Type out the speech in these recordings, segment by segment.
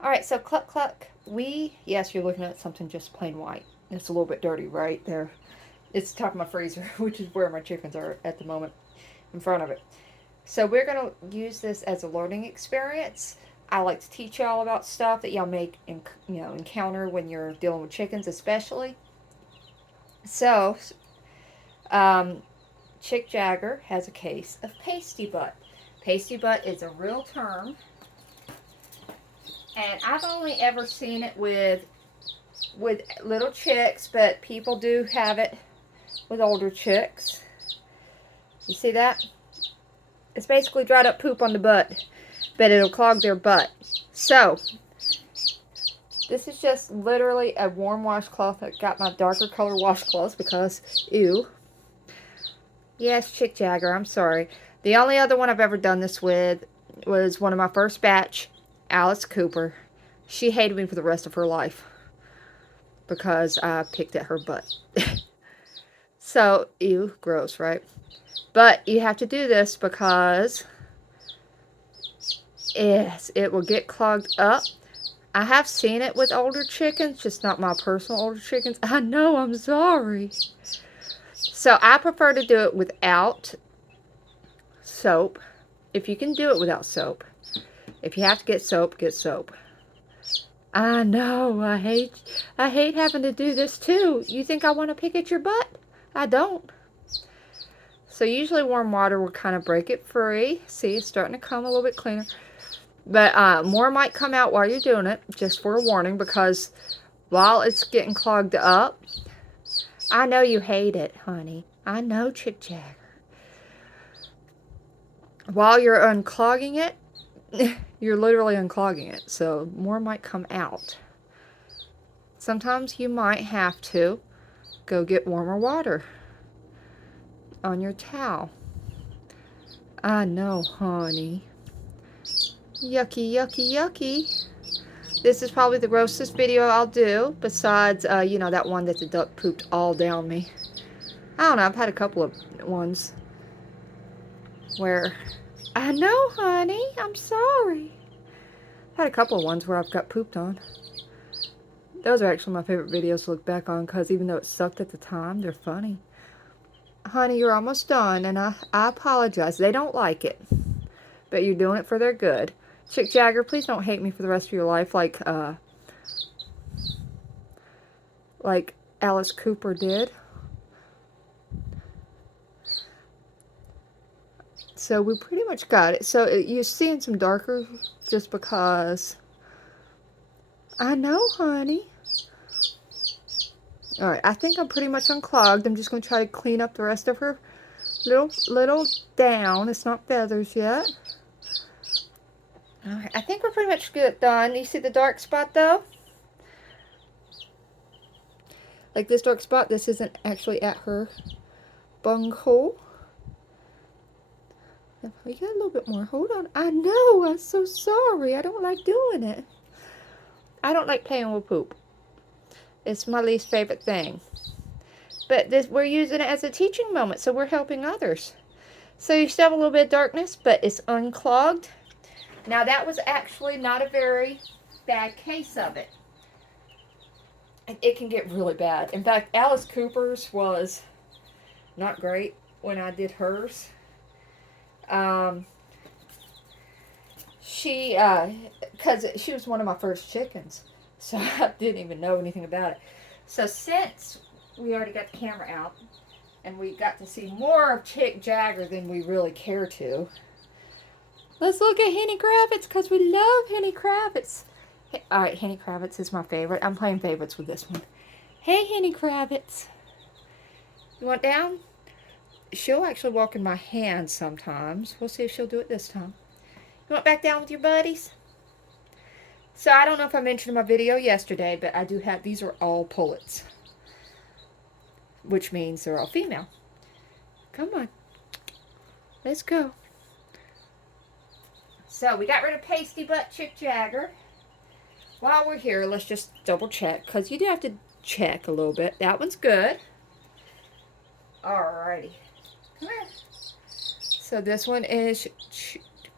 Alright, so cluck cluck. Yes, you're looking at something just plain white. It's a little bit dirty right there. It's the top of my freezer, which is where my chickens are at the moment, in front of it. So we're going to use this as a learning experience. I like to teach y'all about stuff that y'all may encounter when you're dealing with chickens, especially. So, um, Chick Jagger has a case of pasty butt. Pasty butt is a real term, and I've only ever seen it with little chicks, but people do have it with older chicks. You see that? It's basically dried up poop on the butt, but it'll clog their butt. So, this is just literally a warm washcloth. I got my darker color washcloths because, ew. Yes, Chick Jagger, I'm sorry. The only other one I've ever done this with was one of my first batch, Alice Cooper. She hated me for the rest of her life because I picked at her butt. So, ew, gross, right? But you have to do this because, yes, it will get clogged up. I have seen it with older chickens, just not my personal older chickens. I know, I'm sorry. So I prefer to do it without soap. If you can do it without soap. If you have to get soap, get soap. I know, I hate having to do this too. You think I want to pick at your butt? I don't. So usually warm water will kind of break it free. See, it's starting to come a little bit cleaner. But more might come out while you're doing it, just for a warning, because while it's getting clogged up, I know you hate it, honey. I know, Chick Jagger. While you're unclogging it, you're literally unclogging it, so more might come out. Sometimes you might have to go get warmer water on your towel. I know, honey. Yucky, yucky, yucky. This is probably the grossest video I'll do, besides, that one that the duck pooped all down me. I don't know, I've had a couple of ones where, I know, honey, I'm sorry. I've had a couple of ones where I've got pooped on. Those are actually my favorite videos to look back on, because even though it sucked at the time, they're funny. Honey, you're almost done, and I apologize. They don't like it, but you're doing it for their good. Chick Jagger, please don't hate me for the rest of your life like Alice Cooper did. So we pretty much got it. So you're seeing some darker just because. I know, honey. Alright, I think I'm pretty much unclogged. I'm just going to try to clean up the rest of her little down. It's not feathers yet. Alright, I think we're pretty much good done. You see the dark spot though? Like this dark spot, this isn't actually at her bunghole. You got a little bit more. Hold on. I know. I'm so sorry. I don't like doing it. I don't like playing with poop. It's my least favorite thing. But we're using it as a teaching moment, so we're helping others. So you still have a little bit of darkness, but it's unclogged. Now that was actually not a very bad case of it. It can get really bad. In fact, Alice Cooper's was not great when I did hers. Because she was one of my first chickens, so I didn't even know anything about it. So since we already got the camera out, and we got to see more of Chick Jagger than we really care to, let's look at Henny Kravitz, because we love Henny Kravitz. Alright, Henny Kravitz is my favorite. I'm playing favorites with this one. Hey, Henny Kravitz. You want down? She'll actually walk in my hand sometimes. We'll see if she'll do it this time. You want back down with your buddies? So I don't know if I mentioned in my video yesterday, but I do have, these are all pullets, which means they're all female. Come on. Let's go. So we got rid of Pasty Butt Chick Jagger. While we're here, let's just double check, because you do have to check a little bit. That one's good. Alrighty. Come here. So this one is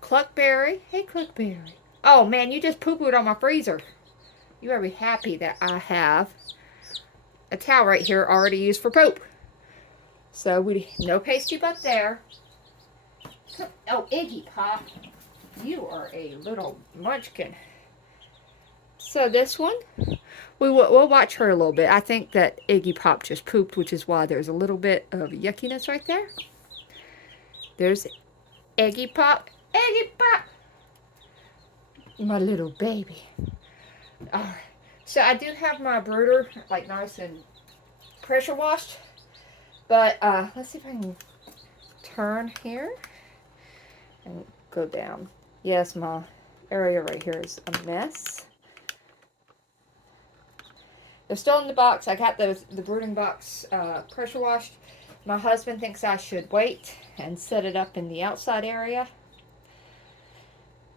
Cluckberry. Hey, Cluckberry. Oh man, you just poo-pooed on my freezer. You better be happy that I have a towel right here already used for poop. So no Pasty Butt there. Oh, Iggy Pop, you are a little munchkin. So this one, we'll watch her a little bit. I think that Iggy Pop just pooped, which is why there's a little bit of yuckiness right there. There's Iggy Pop. Iggy Pop! My little baby. Alright. So I do have my brooder like nice and pressure washed. But let's see if I can turn here and go down. Yes, my area right here is a mess. They're still in the box. I got the brooding box pressure washed. My husband thinks I should wait and set it up in the outside area.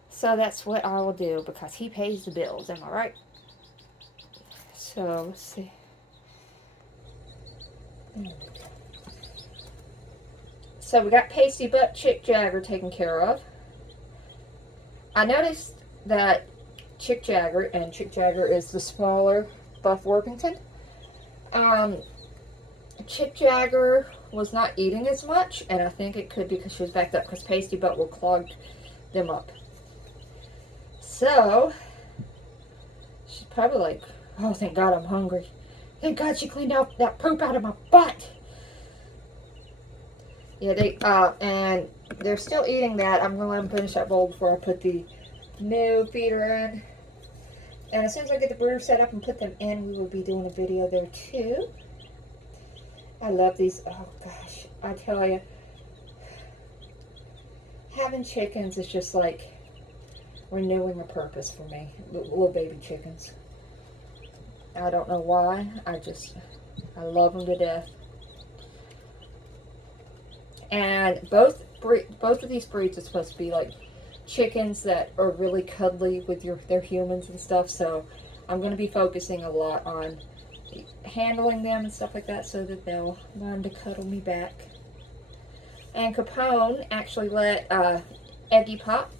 So that's what I will do because he pays the bills. Am I right? So let's see. So we got Pasty Butt, Chick Jagger taken care of. I noticed that Chick Jagger, and Chick Jagger is the smaller Buff Workington. Chick Jagger was not eating as much, and I think it could be because she was backed up because Pasty Butt will clog them up. So she's probably like, oh, thank God I'm hungry. Thank God she cleaned out that poop out of my butt. Yeah, and they're still eating that. I'm gonna let them finish that bowl before I put the new feeder in. And as soon as I get the brooder set up and put them in, we will be doing a video there too. I love these. Oh gosh, I tell you, having chickens is just like renewing a purpose for me. Little baby chickens. I don't know why. I love them to death. And both of these breeds are supposed to be like chickens that are really cuddly with their humans and stuff. So I'm going to be focusing a lot on handling them and stuff like that so that they'll learn to cuddle me back. And Capone actually let Eggy Pop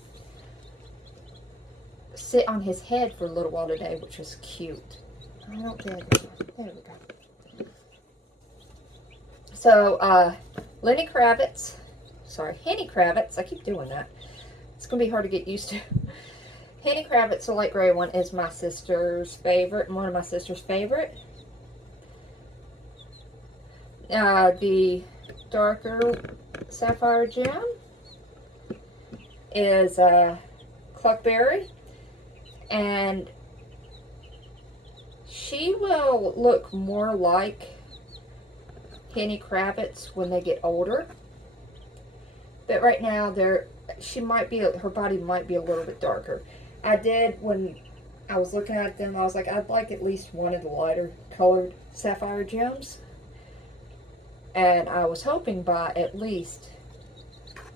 sit on his head for a little while today, which was cute. I don't think there we go. So Lenny Kravitz, sorry, Henny Kravitz, I keep doing that. It's going to be hard to get used to. Henny Kravitz, the light gray one, is my sister's favorite, and one of my sister's favorite. The darker sapphire gem is Cluckberry, and she will look more like Henny Kravitz when they get older, but right now she might be, her body might be a little bit darker. When I was looking at them, I was like, I'd like at least one of the lighter colored sapphire gems, and I was hoping by at least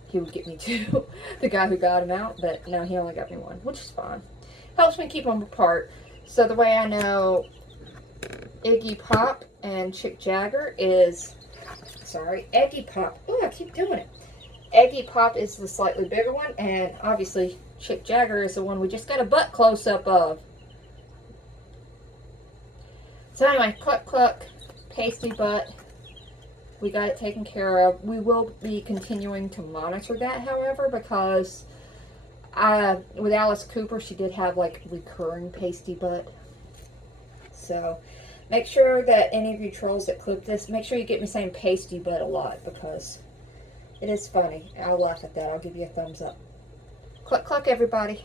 he would get me two, the guy who got him out, but no, he only got me one, which is fine. Helps me keep them apart. So the way I know Iggy Pop and Chick Jagger is, sorry, Eggy Pop. Oh, I keep doing it. Eggy Pop is the slightly bigger one, and obviously Chick Jagger is the one we just got a butt close-up of. So anyway, Cluck Cluck, Pasty Butt, we got it taken care of. We will be continuing to monitor that, however, because with Alice Cooper, she did have like recurring Pasty Butt. So make sure that any of you trolls that clip this, make sure you get me saying Pasty Butt a lot, because it is funny. I'll laugh at that. I'll give you a thumbs up. Cluck cluck, everybody.